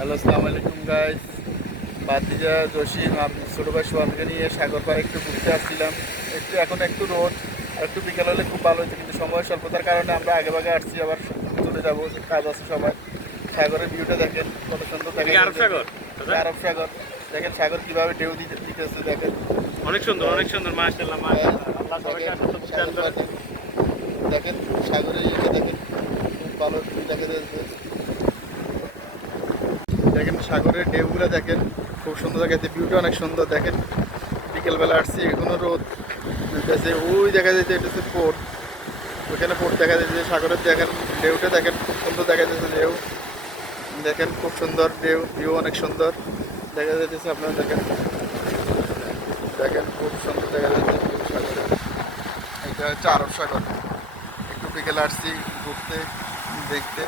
Hello, আসসালামু আলাইকুম guys. ভাতিজা জসিম ছোটো ভাই সোহানকে নিয়ে সাগর পাড়ে একটু ঘুরতে আসছিলাম। এখন একটু রোদ আর একটু বিকেল হলে খুব ভালো হচ্ছে, কিন্তু সময় স্বল্পতার কারণে আমরা আগে ভাগে আসছি, আবার চলে যাবো, কাজ আছে সবাই। সাগরের ভিউটা দেখেন কত সুন্দর দেখা আরব যাচ্ছে। সাগর আরব সাগর দেখেন, সাগর কিভাবে ঢেউ দিতেছে দেখেন। অনেক সুন্দর মাশাআল্লাহ আল্লাহ সবাইকে সুস্থ দান করেন। দেখেন সাগরের ইয়েটা দেখেন, খুব ভালো ভিউ দেখা যাচ্ছে। দেখেন সাগরের ঢেউগুলো দেখেন, খুব সুন্দর দেখাচ্ছে, ভিউটা অনেক সুন্দর দেখেন। বিকেলবেলা আসছি, এখনো রোদ উঠেছে, ওই দেখা যাচ্ছে এটা হচ্ছে পোর্ট, ওইখানে পোর্ট দেখা যাচ্ছে। সাগরের দেখেন ঢেউটা দেখেন, খুব সুন্দর দেখা যাচ্ছে ঢেউ দেখেন, খুব সুন্দর ঢেউ, ভিউ অনেক সুন্দর দেখা যাচ্ছে। আপনারা দেখেন দেখেন খুব সুন্দর দেখা যাচ্ছে ভিউ সাগরের। এটা হচ্ছে আরব সাগর। একটু বিকেলে আসছি ঘুরতে দেখতে।